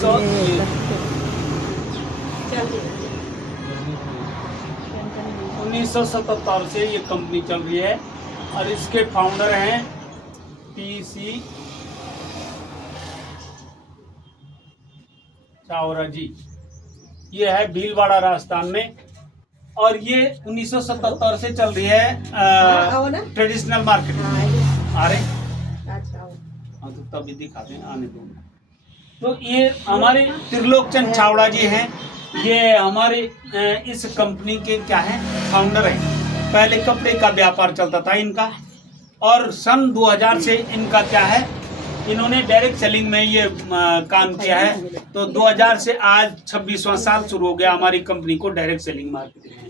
1977 से ये कंपनी चल रही है और इसके फाउंडर हैं पीसी चावरा जी। ये है भीलवाड़ा राजस्थान में और ये 1977 से चल रही है ट्रेडिशनल मार्केट। आ रहे हाँ तो तभी दिखाते हैं, आने दो। तो ये हमारे त्रिलोकचंद चावड़ा जी हैं। ये हमारे इस कंपनी के क्या है फाउंडर हैं। पहले कपड़े का व्यापार चलता था इनका और सन 2000 से इनका क्या है इन्होंने डायरेक्ट सेलिंग में ये काम किया है। तो 2000 से आज 26वां साल शुरू हो गया हमारी कंपनी को डायरेक्ट सेलिंग मार्केटिंग में।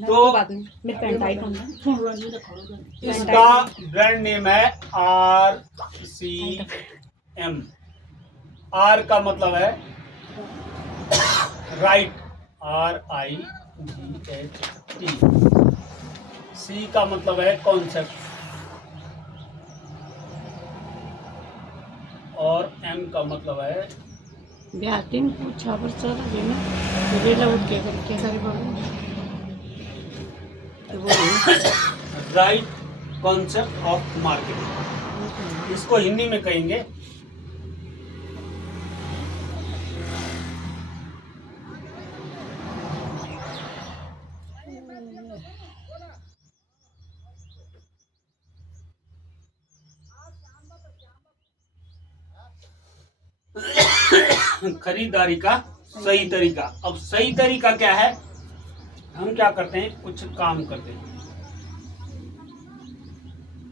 तो इसका ब्रांड नेम है RCM। R का मतलब है राइट, RIGHT। C का मतलब है कॉन्सेप्ट और M का मतलब है राइट कॉन्सेप्ट ऑफ मार्केटिंग। इसको हिंदी में कहेंगे खरीदारी का सही तरीका। अब सही तरीका क्या है, हम क्या करते हैं कुछ काम करते हैं,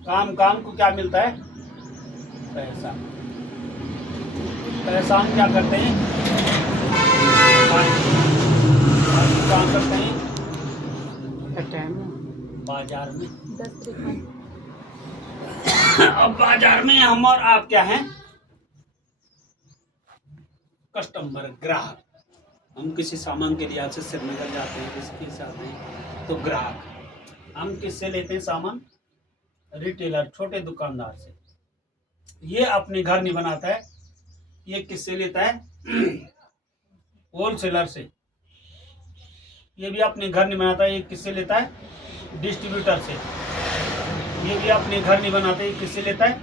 काम को क्या मिलता है पैसा। पैसा हम क्या करते हैं काम करते हैं बाजार में। अब बाजार में हम और आप क्या हैं कस्टमर, ग्राहक। हम किसी सामान के लिए यहाँ से श्रीनगर जाते हैं, किसी से आते हैं तो ग्राहक। हम किससे लेते हैं सामान, रिटेलर, छोटे दुकानदार से। ये अपने घर नहीं बनाता है, ये किससे लेता है होलसेलर से। ये भी अपने घर नहीं बनाता है, ये किससे लेता है डिस्ट्रीब्यूटर से। ये भी अपने घर नहीं बनाते, ये किससे लेता है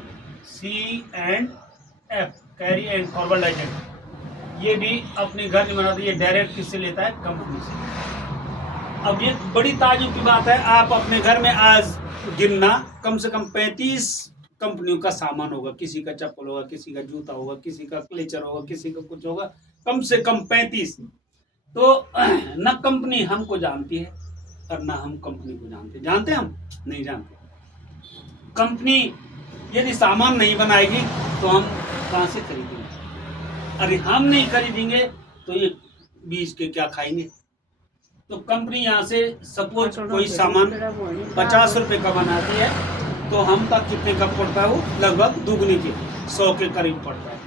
C&F, carry and forward agent. ये भी अपने घर नहीं बनाते, ये डायरेक्ट किससे लेता है कंपनी से। अब ये बड़ी ताजुब की बात है, आप अपने घर में आज गिनना कम से कम 35 कंपनियों का सामान होगा। किसी का चप्पल होगा, किसी का जूता होगा, किसी का क्लेचर होगा, किसी का कुछ होगा, कम से कम 35। तो न कंपनी हमको जानती है और न हम कंपनी को जानते। जानते हम नहीं जानते। कंपनी यदि सामान नहीं बनाएगी तो हम कहाँ से खरीदेंगे। अरे हम नहीं खरीदेंगे तो ये बीज के क्या खाएंगे। तो कंपनी यहाँ से सपोज कोई सामान 50 रुपए का बनाती है तो हम तक कितने का पड़ता है, वो लगभग दुगने के 100 के करीब पड़ता है।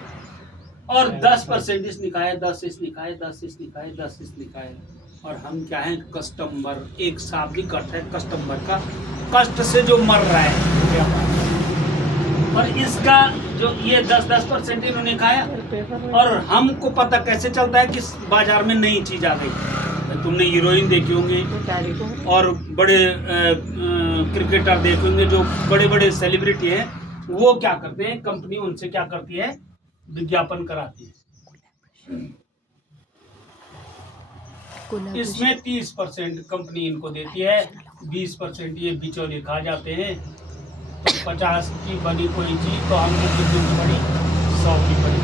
और 10% इस निकाय, 10 इस निकाय, 10 इस निकाय, 10 इस निकाय। और हम क्या है कस्टमर, एक शाब्दिक अर्थ है कस्टमर का, कष्ट से जो मर रहा है। और इसका जो ये 10% इन्होंने खाया। और हमको पता कैसे चलता है कि बाजार में नई चीज आ गई। तुमने हीरोइन देखी होंगे और बड़े क्रिकेटर देखे होंगे, जो बड़े बड़े सेलिब्रिटी हैं, वो क्या करते हैं कंपनी उनसे क्या करती है विज्ञापन कराती है। इसमें 30% कंपनी इनको देती है, 20% ये बिचौलिए खा जाते हैं। 50 की बनी कोई चीज तो हमको कितनी पड़ी 100 की पड़ी।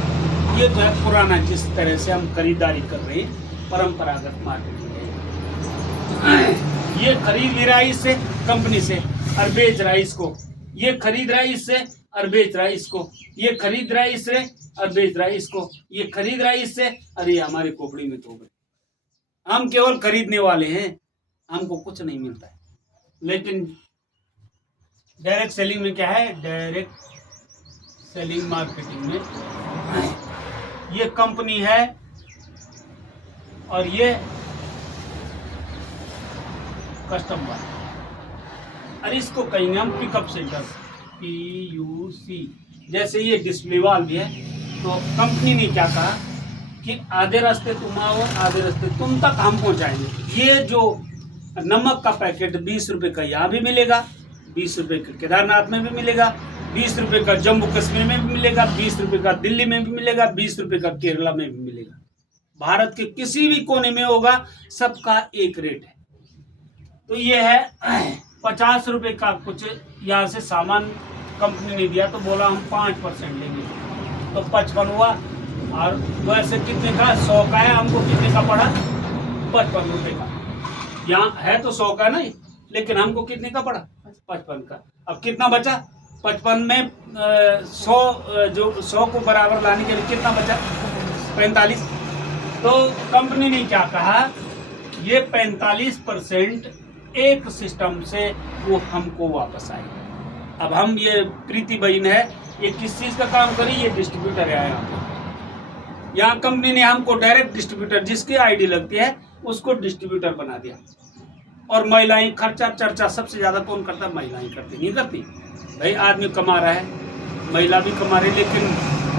ये तो है पुराना जिस तरह से हम खरीदारी कर रहे हैं परंपरागत मार्केटिंग है। ये खरीद ले रहा है इससे कंपनी से और बेच रहा है इसको। ये खरीद रहा है इससे और बेच रहा है इसको। ये खरीद रहा है इससे और बेच रहा है इसको। ये खरीद रहा है इससे। अरे हमारे खोपड़ी में तो गए, हम केवल खरीदने वाले हैं, हमको कुछ नहीं मिलता है। लेकिन डायरेक्ट सेलिंग में क्या है, डायरेक्ट सेलिंग मार्केटिंग में ये कंपनी है और ये कस्टमर। और इसको कहेंगे हम पिकअप सेंटर, PUC। जैसे ये डिस्प्ले वाल भी है, तो कंपनी ने क्या कहा कि आधे रास्ते तुम आओ, आधे रास्ते तुम तक हम पहुंचाएंगे। ये जो नमक का पैकेट 20 रुपए का यहाँ भी मिलेगा, 20 रुपए का केदारनाथ में भी मिलेगा, 20 रुपए का जम्मू कश्मीर में भी मिलेगा, 20 रुपए का दिल्ली में भी मिलेगा, 20 रुपए का केरला में भी मिलेगा। भारत के किसी भी कोने में होगा, सबका एक रेट है। तो ये है 50 रुपए का कुछ यहाँ से सामान कंपनी ने दिया, तो बोला हम 5% लेंगे, तो 55 हुआ। और वैसे कितने का, 100 का है, हमको कितने का पड़ा, 55 रुपए का। यहाँ है तो 100 का नहीं, लेकिन हमको कितने का पड़ा, 55 का। अब कितना बचा, 55 में 100 को बराबर लाने के लिए कितना बचा, 45। तो कंपनी ने क्या कहा, ये 45% एक सिस्टम से वो हमको वापस आएगा। अब हम, ये प्रीति बहन है, ये किस चीज का काम करी, ये डिस्ट्रीब्यूटर है यहाँ कंपनी ने हमको डायरेक्ट डिस्ट्रीब्यूटर, जिसकी आईडी लगती है उसको डिस्ट्रीब्यूटर बना दिया। और महिलाएं खर्चा चर्चा सबसे ज्यादा कौन करता है, महिलाएं करती, नहीं करती भाई। आदमी कमा रहा है, महिला भी कमा रही, लेकिन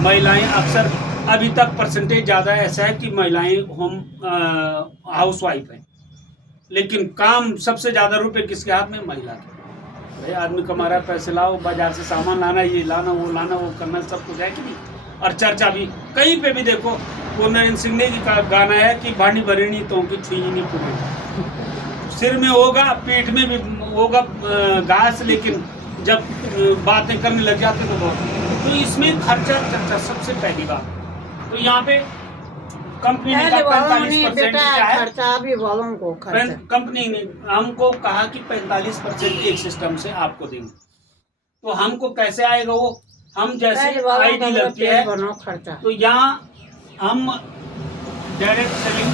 महिलाएं अक्सर अभी तक परसेंटेज ज्यादा ऐसा है कि महिलाएं होम हाउस वाइफ है, लेकिन काम सबसे ज्यादा रुपए किसके हाथ में, महिला के। भाई आदमी कमा रहा है, पैसे लाओ, बाजार से सामान लाना, ये लाना, वो करना, सब कुछ है कि नहीं। और चर्चा भी कहीं पे भी देखो, वो नरेंद्र सिंह ने का गाना है कि भांडी भरणी तो की छुई नहीं पूरी। सिर में होगा, पेट में भी होगा घास, लेकिन जब बातें करने लग जाते तो बहुत। तो इसमें खर्चा चर्चा सबसे पहली बात। तो यहाँ पे कंपनी ने 45% क्या है, कंपनी ने हमको कहा कि 45% एक सिस्टम से आपको देंगे। तो हमको कैसे आएगा वो, हम जैसे आईडी लगती है, तो यहाँ हम डायरेक्ट सेलिंग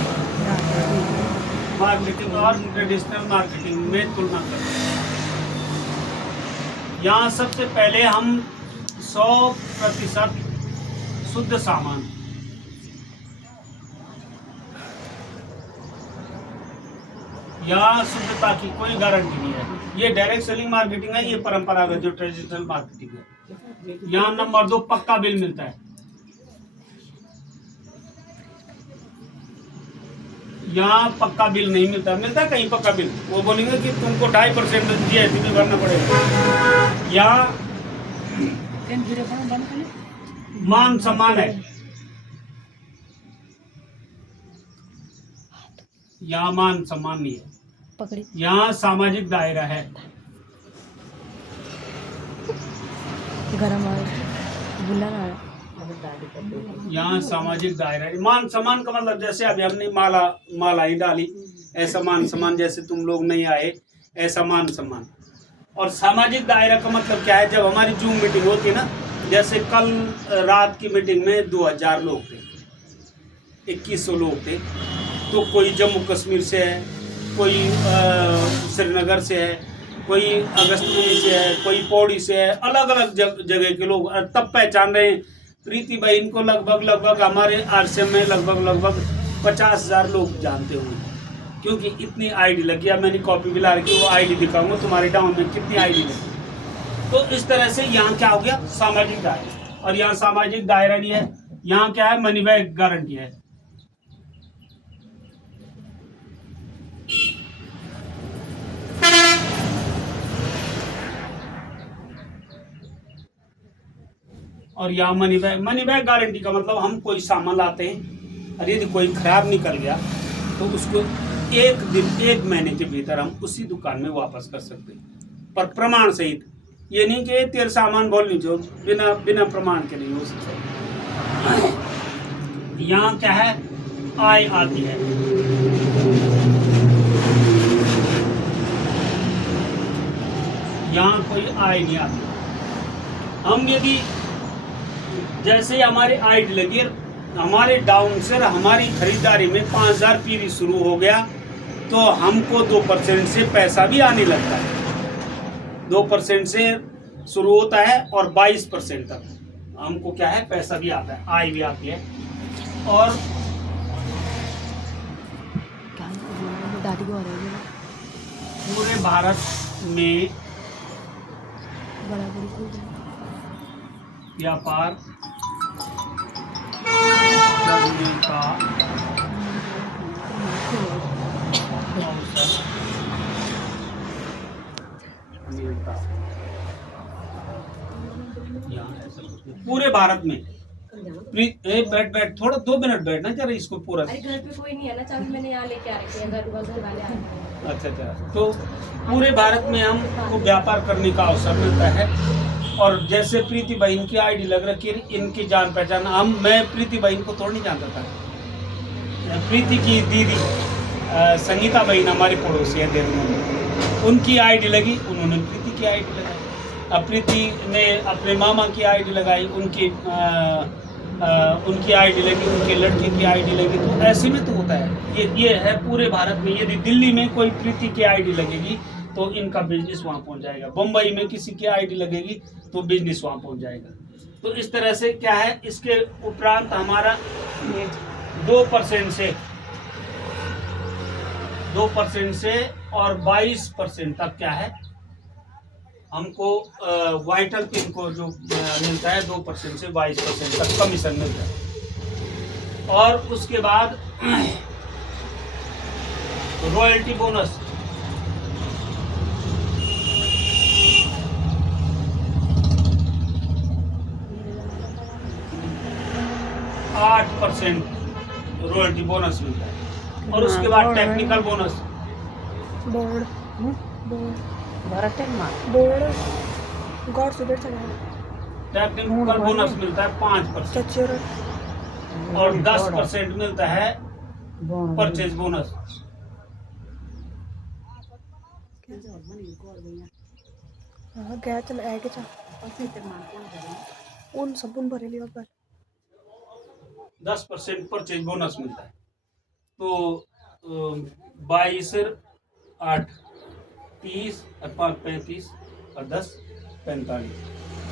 मार्केटिंग और ट्रेडिशनल मार्केटिंग में तुलना करते हैं। यहाँ सबसे पहले हम 100% शुद्ध सामान, यहाँ शुद्धता की कोई गारंटी नहीं है। ये डायरेक्ट सेलिंग मार्केटिंग है, ये परंपरागत जो ट्रेडिशनल मार्केटिंग है। यहाँ नंबर 2 पक्का बिल मिलता है। यहाँ पक्का बिल नहीं मिलता, मिलता है कहीं पक्का बिल, वो बोलेंगे कि तुमको 2.5% जीएसटी भी भरना पड़ेगा। यहाँ मान सम्मान है, यहाँ मान सम्मान नहीं है, यहाँ सामाजिक दायरा है। यहाँ सामाजिक दायरा है। मान सम्मान का मतलब जैसे अभी हमने माला ही डाली, ऐसा मान सम्मान, जैसे तुम लोग नहीं आए ऐसा मान सम्मान। और सामाजिक दायरा का मतलब क्या है, जब हमारी जूम मीटिंग होती है ना, जैसे कल रात की मीटिंग में 2000 लोग थे, 2100 लोग थे। तो कोई जम्मू कश्मीर से है, कोई श्रीनगर से है, कोई अगस्तपुरी से है, कोई पौड़ी से है, अलग अलग जगह के लोग तब पहचान रहे हैं। प्रीति भाई इनको लगभग हमारे आरसीएम में लगभग 50,000 लोग जानते होंगे, क्योंकि इतनी आईडी लगी है। मैंने कॉपी भी ला रखी, वो आईडी दिखाऊंगा तुम्हारे डाउन में कितनी आईडी लगी। तो इस तरह से यहाँ क्या हो गया, सामाजिक दायरा। और यहाँ सामाजिक दायरा नहीं है, यहाँ क्या है, मनी बैक गारंटी है। और यहाँ मनी बैक गारंटी का मतलब हम कोई सामान लाते हैं और यदि कोई खराब निकल गया तो उसको 1 दिन 1 महीने के भीतर हम उसी दुकान में वापस कर सकते हैं, पर प्रमाण सहित। ये नहीं कि तेरे सामान बोल नहीं, जो बिना प्रमाण के नहीं हो सकता। यहाँ क्या है, आय आती है। यहाँ कोई आय नहीं आती। हम यदि जैसे हमारी आईडी लगी, हमारे डाउन से हमारी खरीदारी में 5000 पीवी शुरू हो गया, तो हमको 2% से पैसा भी आने लगता है। 2% से शुरू होता है और 22% तक हमको क्या है, पैसा भी आता है, आय भी आती है। और पूरे भारत में व्यापार करने का भारत में बैठ थोड़ा 2 मिनट बैठना जरा इसको पूरा। अरे घर पे कोई नहीं है ना, चाबी मैंने यहाँ लेके आ रखी है, घर वाले आए हैं। अच्छा। तो पूरे भारत में हमको व्यापार करने का अवसर मिलता है। और जैसे प्रीति बहन की आईडी लग रखी है, इनकी जान पहचान मैं प्रीति बहन को थोड़ा नहीं जानता था। प्रीति की दीदी संगीता बहन हमारी पड़ोसी है देवरिया में, उनकी आईडी लगी, उन्होंने प्रीति की आईडी लगाई। अब प्रीति ने अपने मामा की आईडी लगाई, उनकी आईडी लगी, उनके लड़के की आईडी लगी। तो ऐसे में तो होता है, ये है पूरे भारत में। यदि दिल्ली में कोई प्रीति की आईडी लगेगी तो इनका बिजनेस वहाँ पहुँच जाएगा, बम्बई में किसी की आईडी लगेगी तो बिजनेस वहाँ पहुँच जाएगा। तो इस तरह से क्या है, इसके उपरांत हमारा 2% से और 22% तक क्या है, हमको वाइटल पिन को जो मिलता है 2% से 22% तक कमीशन मिलता है। और उसके बाद रॉयल्टी बोनस 8% रॉयल्टी बोनस मिलता है। और उसके बाद टेक्निकल बोनस टेक्निकल बोनस मिलता है 5% और 10% मिलता है परचेज बोनस। उन सबून भरेली 10% परचेज बोनस मिलता है। तो 22 8 30 और 5 35 और 10 45।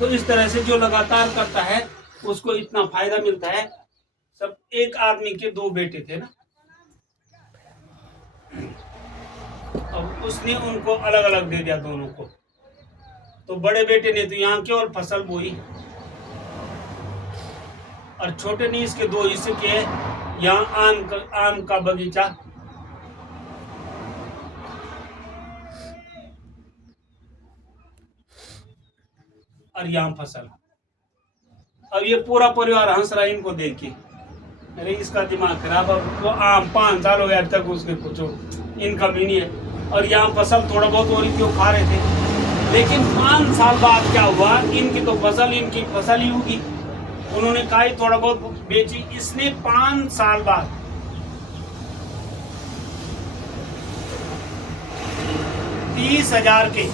तो इस तरह से जो लगातार करता है उसको इतना फायदा मिलता है। सब एक आदमी के 2 बेटे थे ना, अब उसने उनको अलग अलग दे दिया दोनों को। तो बड़े बेटे ने तो यहाँ केवल फसल बोई और छोटे ने इसके 2 हिस्से किए, यहाँ आम का बगीचा और यहाँ फसल। अब ये पूरा परिवार हंस रहा है इनको देख के, अरे इसका दिमाग खराब। अब वो आम 5 साल हो गया अब तक उसके कुछ इनकम ही नहीं है। और यहाँ फसल थोड़ा बहुत हो रही थी, वो खा रहे थे। लेकिन 5 साल बाद क्या हुआ, इनकी फसल ही होगी। उन्होंने कहा थोड़ा बहुत बेची। इसने 5 साल बाद 30,000 के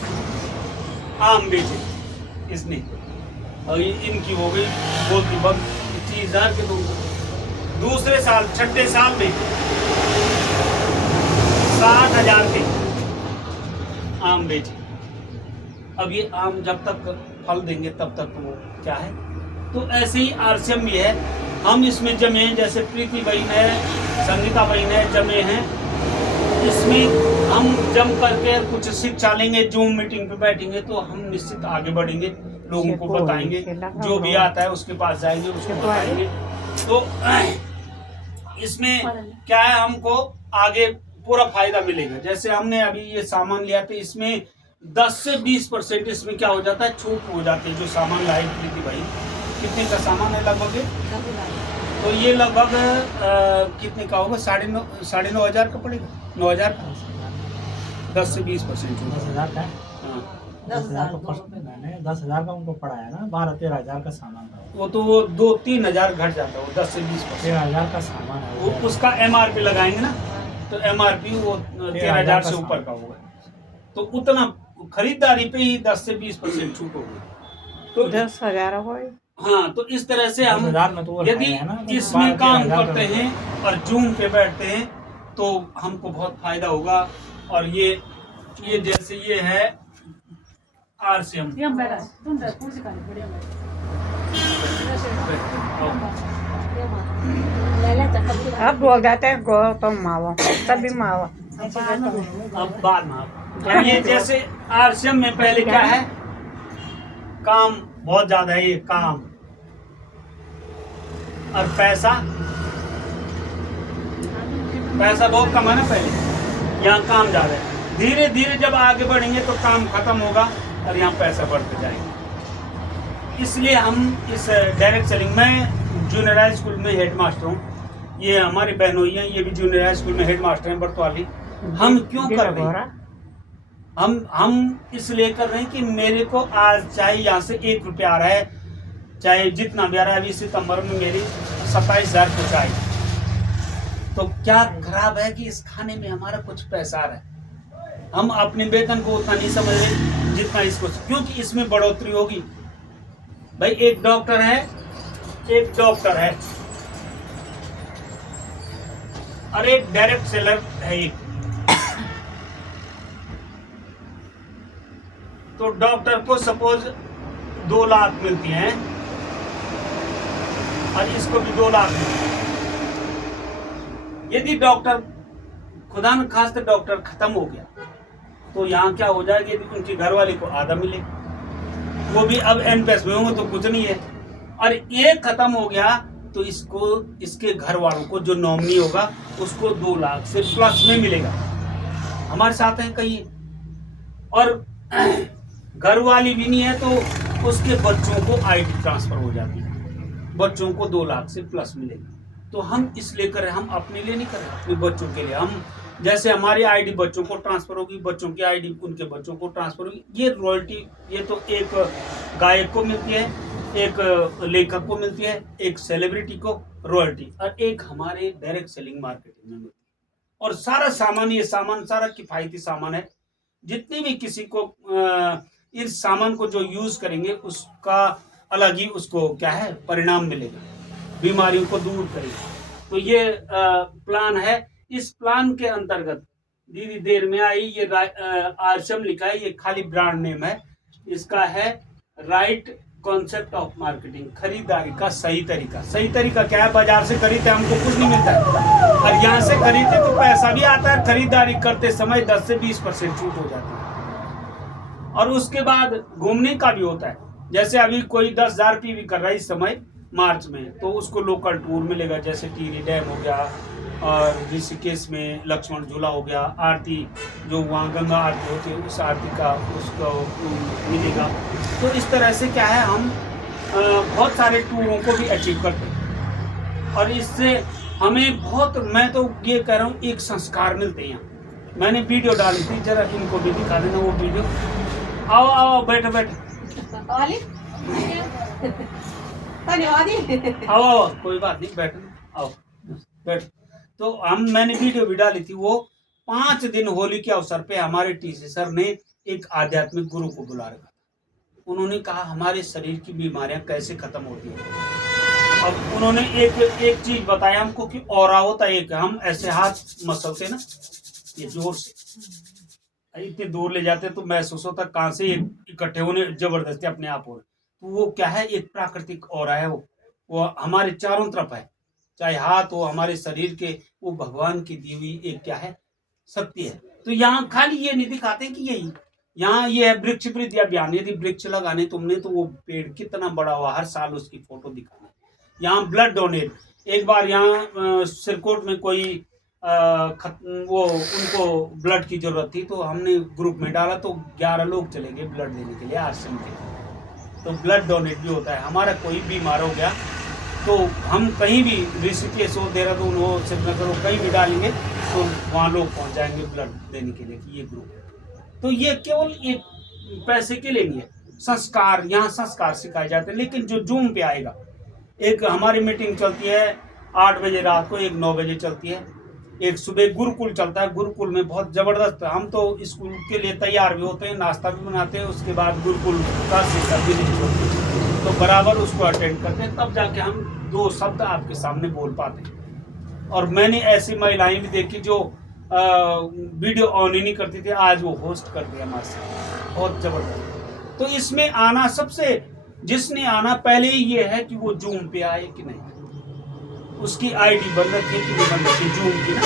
आम बेचे इसने। और इनकी हो गई बोलती बंद 30,000 के। दूसरे साल 6ठे साल में 60,000 के आम बेचे। अब ये आम जब तक फल देंगे तब तक वो क्या है। तो ऐसे ही आरसीएम भी है, हम इसमें जमे हैं। जैसे प्रीति बहन है, संगीता बहन है, जमे हैं। इसमें हम जम करके कुछ शिक्षा लेंगे, जूम मीटिंग पे बैठेंगे तो हम निश्चित आगे बढ़ेंगे, लोगों को बताएंगे, जो भी आता है उसके पास जाएंगे, उसको बताएंगे। तो इसमें क्या है, हमको आगे पूरा फायदा मिलेगा। जैसे हमने अभी ये सामान लिया था, इसमें 10 से 20% इसमें क्या हो जाता है, छूट हो जाती है। जो सामान लाए प्रीति भाई, कितने का सामान है लगभग? तो ये लगभग कितने का होगा? 9,500 का पड़ेगा। 9,000 का 10 से 20% छूट। 10,000 का? हाँ 10,000 मैंने 10,000 का उनको पढ़ाया ना, 12-13,000 का सामान था वो। तो वो 2-3,000 घट जाता है, वो 10 से 20%। 13,000 का सामान है वो उसका MRP लगाएंगे ना, तो MRP वो 13,000 से ऊपर का होगा। तो उतना खरीदारी पे ही 10 से 20% छूट होगी। तो 10,000 हो। हाँ, तो इस तरह से हम यदि इसमें काम करते हैं और जूम पे बैठते हैं तो हमको बहुत फायदा होगा। और ये जैसे ये है आरसीएम, अब बोल जाते हैं गौतम मावा, तभी मावा। अब बाद में ये जैसे आरसीएम में पहले क्या है, काम बहुत ज्यादा है, ये काम और पैसा बहुत कम है ना पहले, यहाँ काम ज्यादा है। धीरे धीरे जब आगे बढ़ेंगे तो काम खत्म होगा और यहाँ पैसा बढ़ते जाएगा। इसलिए हम इस डायरेक्ट सेलिंग में जूनियर हाई स्कूल में हेड मास्टर हूँ। ये हमारी बहनोई हैं, ये भी जूनियर हाई स्कूल में हेड मास्टर हैं बरतवाली। हम क्यों कर रहे हैं? हम इसलिए कर रहे हैं कि मेरे को आज चाहे यहाँ से 1 रुपया आ रहा है, चाहे जितना भी आ रहा है। 20 सितंबर में मेरी 27,000 कुछ आई, तो क्या खराब है कि इस खाने में हमारा कुछ पैसा आ रहा है। हम अपने वेतन को उतना नहीं समझ रहे जितना इसको, क्योंकि इसमें बढ़ोतरी होगी। भाई एक डॉक्टर है और एक डायरेक्ट सेलर है एक। तो डॉक्टर को सपोज 2 लाख मिलती हैं और इसको भी 2 लाख मिलती है। यदि डॉक्टर खुदा न खास्ते डॉक्टर खत्म हो गया तो यहाँ क्या हो जाएगा, यदि उनके घर वाले को आधा मिले, वो भी अब एनपीएस में होंगे तो कुछ नहीं है, और ये खत्म हो गया तो इसको इसके घर वालों को जो नॉमिनी होगा उसको 2 लाख से प्लस में मिलेगा। हमारे साथ है कहीं, और घर वाली भी नहीं है तो उसके बच्चों को आईडी ट्रांसफर हो जाती है, बच्चों को 2 लाख से प्लस मिलेगा। तो हम इसलिए कर रहे हैं, हम अपने लिए नहीं कर रहे, अपने बच्चों के लिए। हम जैसे हमारी आईडी बच्चों को ट्रांसफर होगी, बच्चों की आईडी उनके बच्चों को ट्रांसफर होगी। ये रॉयल्टी ये तो एक गायक को मिलती है, एक लेखक को मिलती है, एक सेलिब्रिटी को रॉयल्टी, और एक हमारे डायरेक्ट सेलिंग मार्केटिंग में मिलती है। और सारा सामान, ये सामान सारा किफायती सामान है। जितनी भी किसी को इस सामान को जो यूज करेंगे उसका अलग ही उसको क्या है परिणाम मिलेगा, बीमारियों को दूर करेगा। तो ये प्लान है। इस प्लान के अंतर्गत दीदी देर में आई, ये आरसम लिखा है, ये खाली ब्रांड नेम है। इसका है राइट कॉन्सेप्ट ऑफ मार्केटिंग, खरीदारी का सही तरीका। सही तरीका क्या है? बाजार से खरीदते हमको कुछ नहीं मिलता है, और यहाँ से खरीदते तो पैसा भी आता है। खरीदारी करते समय 10 से 20% छूट हो जाती है, और उसके बाद घूमने का भी होता है। जैसे अभी कोई 10,000 रुपये भी कर रहा है इस समय मार्च में, तो उसको लोकल टूर मिलेगा, जैसे टिहरी डैम हो गया, और ऋषिकेश में लक्ष्मण झूला हो गया, आरती जो वहाँ गंगा आरती होती है उस आरती का उसको मिलेगा। तो इस तरह से क्या है, हम बहुत सारे टूरों को भी अचीव करते हैं, और इससे हमें बहुत, मैं तो ये कह रहा हूँ, एक संस्कार मिलते हैं। मैंने वीडियो डाली थी, जरा इनको भी दिखा देना वो वीडियो। आओ आओ बैठो बैठो, आओ आओ कोई बात नहीं, बैठो आओ बैठो। तो मैंने वीडियो भी डाली थी, वो 5 दिन होली के अवसर पे हमारे टीसी सर ने एक आध्यात्मिक गुरु को बुला रखा था। उन्होंने कहा हमारे शरीर की बीमारियां कैसे खत्म होती हैं। अब उन्होंने एक चीज बताया हमको कि ऑरा होता है एक, हम ऐसे हाथ मसलते ना ये जोर से, इतने दूर ले जाते तो महसूस होता कहाँ से इकट्ठे होने जबरदस्ती अपने आप हो रहे। तो वो क्या है, एक प्राकृतिक ऑरा है, वो हमारे चारों तरफ है, चाहे हाथ हो हमारे शरीर के, वो भगवान की दी हुई एक क्या है शक्ति है। तो यहाँ खाली ये नहीं दिखाते कि यही यहाँ ये है वृक्ष वृद्धि अभियान। यदि वृक्ष लगाने तुमने तो वो पेड़ कितना बड़ा हुआ, हर साल उसकी फोटो दिखाना। यहाँ ब्लड डोनेट, एक बार यहाँ सिरकोट में कोई वो उनको ब्लड की जरूरत थी, तो हमने ग्रुप में डाला तो 11 लोग चले गए ब्लड देने के लिए आश्रम के। तो ब्लड डोनेट भी होता है। हमारा कोई बीमार हो गया तो हम कहीं भी, ऋषिकेश हो, देहरादून हो, श्रीनगर हो, कहीं भी डालेंगे तो वहाँ लोग पहुँच जाएंगे ब्लड देने के लिए कि ये ग्रुप है। तो ये केवल एक पैसे के लिए नहीं है, संस्कार, यहाँ संस्कार सिखाए जाते हैं। लेकिन जो जूम पे आएगा, एक हमारी मीटिंग चलती है 8 बजे रात को, एक 9 बजे चलती है, एक सुबह गुरुकुल चलता है। गुरुकुल में बहुत जबरदस्त, हम तो स्कूल के लिए तैयार भी होते हैं, नाश्ता भी बनाते हैं, उसके बाद गुरुकुल का शिक्षा भी नहीं छोड़ते, तो बराबर उसको अटेंड करते हैं, तब जाके हम 2 शब्द आपके सामने बोल पाते हैं। और मैंने ऐसी महिलाएं भी देखी जो वीडियो ऑन ही नहीं करती थी, आज वो होस्ट करती है हमारे साथ, बहुत जबरदस्त। तो इसमें आना, सबसे जिसने आना पहले ही ये है कि वो जूम पे आए कि नहीं, उसकी आईडी बन रखी है कि नहीं बन रखी जूम की ना।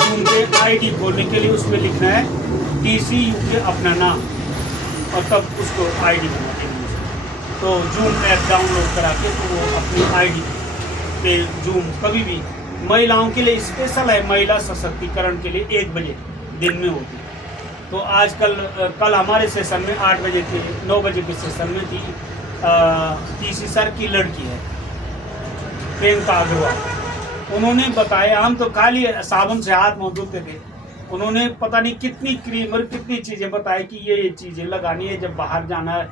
जूम पे आईडी खोलने के लिए उसमें लिखना है TCUK अपना नाम, और तब उसको आईडी बना देंगे। तो जूम ऐप डाउनलोड करा के तो वो अपनी आईडी पे जूम कभी भी, महिलाओं के लिए स्पेशल है, महिला सशक्तिकरण के लिए 1 बजे दिन में होती है। तो आजकल कल हमारे सेशन में 8 बजे थी, 9 बजे के सेशन में थी, तीसरी सर की लड़की है प्रियंका अग्रवाल। उन्होंने बताया, हम तो खाली साबुन से हाथ मुंह धोते थे, उन्होंने पता नहीं कितनी क्रीम और कितनी चीज़ें बताई कि ये चीज़ें लगानी है, जब बाहर जाना है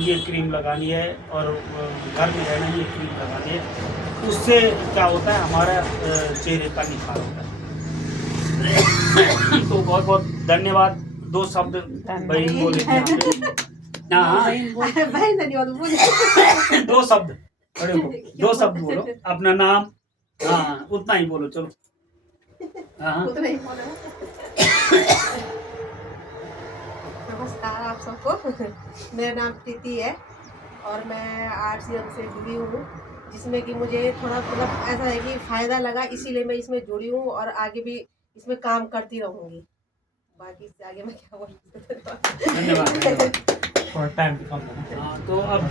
ये क्रीम लगानी है, और घर में रहना ये क्रीम लगानी है। उससे क्या होता है, हमारा चेहरे का निखार होता है। तो बहुत बहुत धन्यवाद। 2 शब्द बहन बोले थे यहाँ पे। हाँ भाई धन्यवाद बोलिए। 2 शब्द, अरे 2 शब्द बोलो, अपना नाम। हाँ उतना ही बोलो, चलो। हाँ उतना ही बोला। नमस्कार आप सबको। मेरा नाम प्रीति है और मैं RCM से जुड़ी हूँ, जिसमें कि मुझे थोड़ा मतलब ऐसा है कि फ़ायदा लगा, इसीलिए मैं इसमें जुड़ी हूँ और आगे भी इसमें काम करती रहूँगी। बाकी इससे आगे मैं क्या बोलूँ। धन्यवाद। थोड़ा टाइम कम है ना। हाँ तो अब